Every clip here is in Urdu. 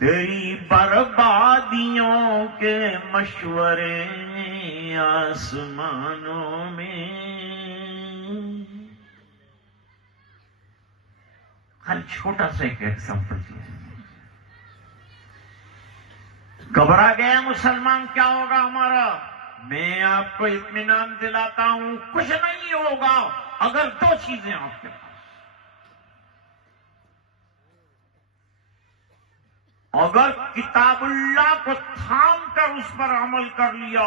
تیری بربادیوں کے مشورے آسمانوں میں. خالی چھوٹا سا ایک ایگزامپل دیا. گھبرا گیا مسلمان کیا ہوگا ہمارا؟ میں آپ کو اطمینان دلاتا ہوں کچھ نہیں ہوگا اگر دو چیزیں آپ کے پاس. اگر کتاب اللہ کو تھام کر اس پر عمل کر لیا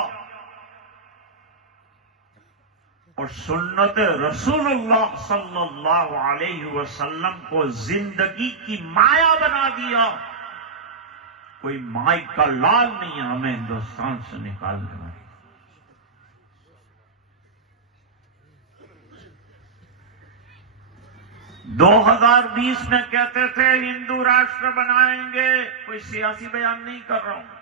اور سنت رسول اللہ صلی اللہ علیہ وسلم کو زندگی کی مایا بنا دیا، کوئی مائی کا لال نہیں ہمیں ہندوستان سے نکالنے والی. 2020 میں کہتے تھے ہندو راشٹر بنائیں گے، کوئی سیاسی بیان نہیں کر رہا ہوں.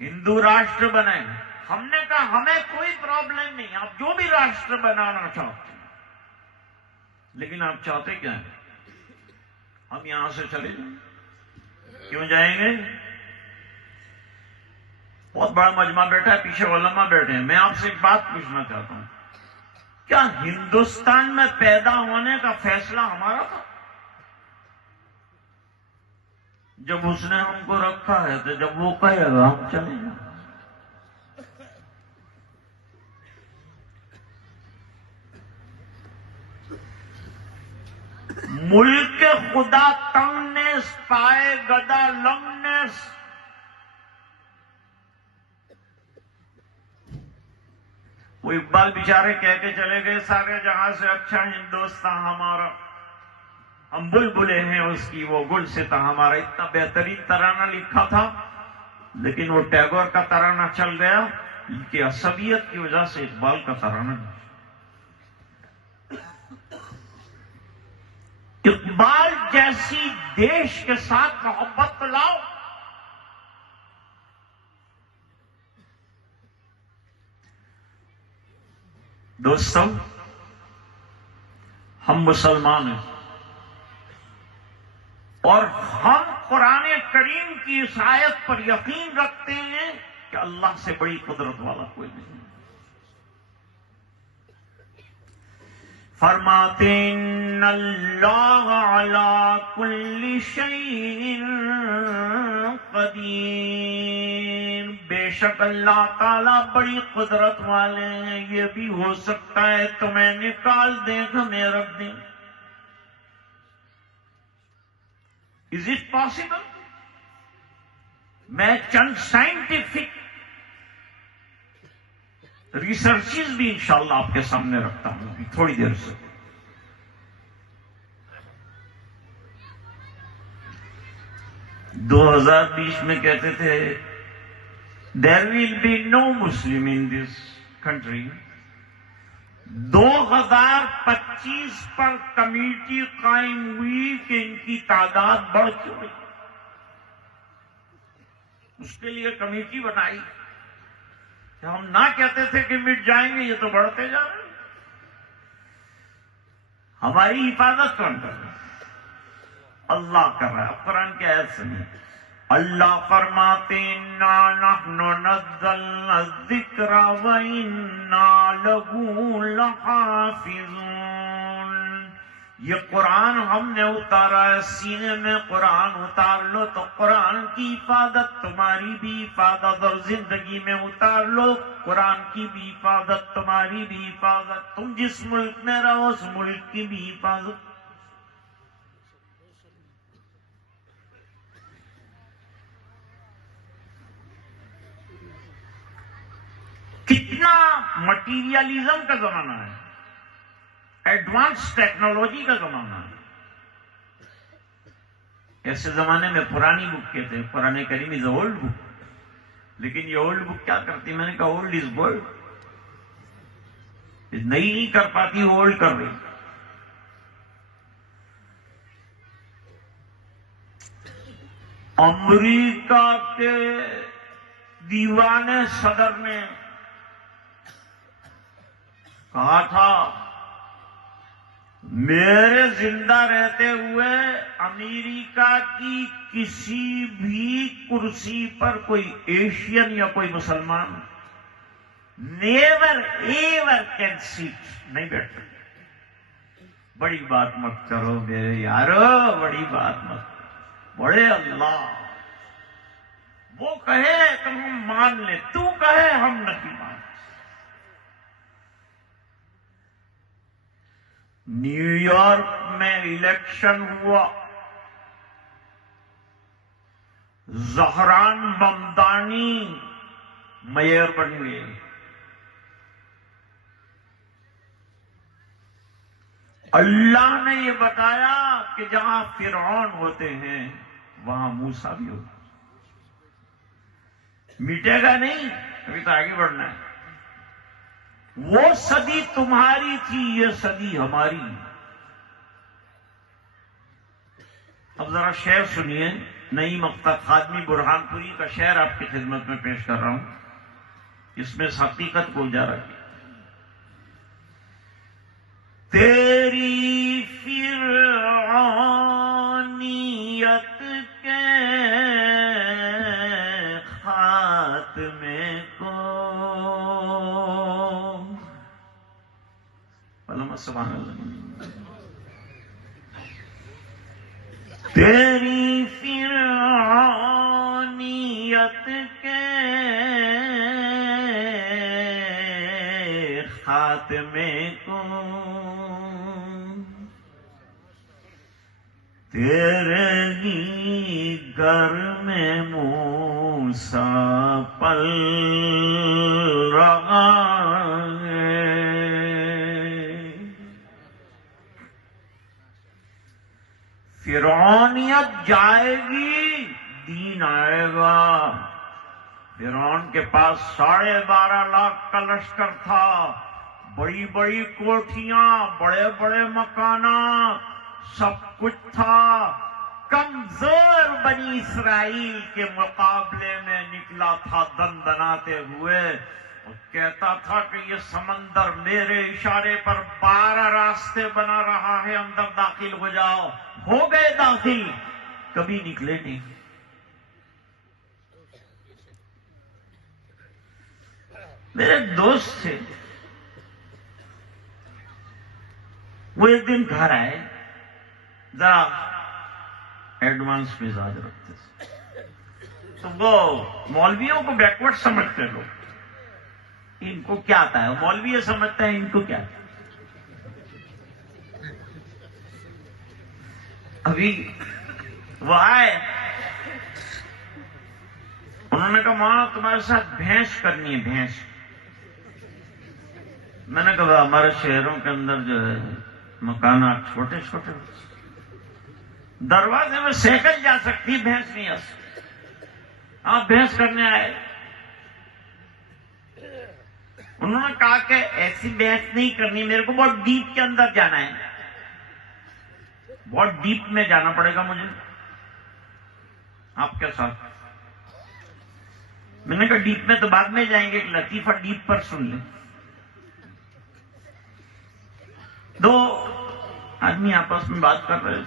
ہندو راشٹر بنائیں گے. ہم نے کہا ہمیں کوئی پرابلم نہیں، آپ جو بھی راشٹر بنانا چاہتے ہیں، لیکن آپ چاہتے کیا ہیں؟ ہم یہاں سے چلے جائیں. کیوں جائیں گے؟ بہت بڑا مجمع بیٹھا ہے، پیچھے علماء بیٹھے ہیں. میں آپ سے ایک بات پوچھنا چاہتا ہوں، کیا ہندوستان میں پیدا ہونے کا فیصلہ ہمارا تھا؟ جب اس نے ہم کو رکھا ہے تو جب وہ کہے گا ہم چلیں گے. ملک خدا تنگنس پائے گدا لنگنس. وہ اقبال بیچارے کہہ کے چلے گئے سارے جہاں سے اچھا ہندوستان ہمارا، ہم بلبلے ہیں اس کی وہ گل ستا ہمارا. اتنا بہترین ترانہ لکھا تھا، لیکن وہ ٹیگور کا ترانہ چل گیا. ان کی عصبیت کی وجہ سے اقبال کا ترانہ نہیں. اقبال جیسی دیش کے ساتھ محبت لاؤ. دوستو، ہم مسلمان ہیں اور ہم قرآن کریم کی اس آیت پر یقین رکھتے ہیں کہ اللہ سے بڑی قدرت والا کوئی نہیں. فرماتے ان اللہ علی کل شیء قدیر، بے شک اللہ تعالیٰ بڑی قدرت والے ہیں. یہ بھی ہو سکتا ہے تمہیں نکال دے ہمیں رکھ دیں. Is it possible? میں چند سائنٹیفک ریسرچز بھی انشاءاللہ آپ کے سامنے رکھتا ہوں ابھی تھوڑی دیر سے. دو 2020 میں کہتے تھے there will be no Muslim in this country. 2025 per committee قائم ہوئی کہ ان کی تعداد بڑھ چکی. اس کے لیے کمیٹی بنائی. ہم نہ کہتے تھے کہ مٹ جائیں گے، یہ تو بڑھتے جا رہے ہیں. ہماری حفاظت کون کر رہا ہے؟ اللہ کر رہا ہے. قرآن کی آیت سنیں. اللہ فرماتے انا نحن نزلنا الذکر وانا لہ لحافظون. یہ قرآن ہم نے اتارا ہے، سینے میں قرآن اتار لو تو قرآن کی حفاظت، تمہاری بھی حفاظت، اور زندگی میں اتار لو قرآن کی بھی حفاظت، تمہاری بھی حفاظت. تم جس ملک میں رہو اس ملک کی بھی حفاظت. کتنا مٹیریلزم کا زمانہ ہے، ایڈوانس ٹیکنالوجی کا زمانہ ہے. ایسے زمانے میں پرانی بک کہتے ہیں، قرآن کریم از اے اولڈ بک. لیکن یہ اولڈ بک کیا کرتی؟ میں نے کہا اولڈ از گولڈ. نئی نہیں کر پاتی، اولڈ کر رہی. امریکہ کے دیوانے صدر نے کہا تھا میرے زندہ رہتے ہوئے امریکہ کی کسی بھی کرسی پر کوئی ایشین یا کوئی مسلمان نیور ایور کین سیٹ نہیں بیٹھ سکتے. بڑی بات مت کرو میرے یارو، بڑی بات مت کرو. بڑے اللہ وہ کہے تو ہم مان لیں، تو کہے ہم نہیں مان. نیو یارک میں الیکشن ہوا، زہران ممدانی میئر بن گئے. اللہ نے یہ بتایا کہ جہاں فرعون ہوتے ہیں وہاں موسیٰ بھی ہوتا. مٹے گا نہیں، ابھی تو آگے بڑھنا ہے. وہ صدی تمہاری تھی، یہ صدی ہماری. اب ذرا شعر سنیے، نعیم اختر خادمی برہان پوری کا شعر آپ کی خدمت میں پیش کر رہا ہوں. اس میں اس حقیقت کو اجاگر کیا. تیری فرعونیت کے خاتمے کو، علامہ سبحان اللہ. تیری فرعونیت کے خاتمے کو، تیرے ہی گھر میں موسیٰ پل رہا ہے. فرعونیت جائے گی، دین آئے گا. فرعون کے پاس 12.5 لاکھ کا لشکر تھا، بڑی بڑی کوٹھیاں، بڑے بڑے مکانات، سب کچھ تھا. کمزور بنی اسرائیل کے مقابلے میں نکلا تھا دندناتے ہوئے. وہ کہتا تھا کہ یہ سمندر میرے اشارے پر 12 راستے بنا رہا ہے، اندر داخل ہو جاؤ. ہو گئے داخل، کبھی نکلے نہیں. میرے ایک دوست تھے، وہ ایک دن گھر آئے، ذرا ایڈوانس مزاج رکھتے تھے. تو وہ مولویوں کو بیکورڈ سمجھتے لوگ، ان کو کیا آتا ہے، مولوی یہ سمجھتے ہیں ان کو کیا آتا ہے. ابھی وہ آئے، انہوں نے کہا ماں تمہارے ساتھ بھینس کرنی ہے. بھینس. میں نے کہا ہمارے شہروں کے اندر جو ہے مکانات چھوٹے چھوٹے، دروازے میں سیکل جا سکتی، بھینس نہیں آ سکتی. آپ بھینس کرنے آئے. انہوں نے کہا کہ ایسی بحث نہیں کرنی، میرے کو بہت ڈیپ کے اندر جانا ہے، بہت ڈیپ میں جانا پڑے گا مجھے آپ کے ساتھ. میں نے کہا ڈیپ میں تو بعد میں جائیں گے، ایک لطیفہ ڈیپ پر سن لیں. 2 آدمی آپس میں بات کر رہے تھے.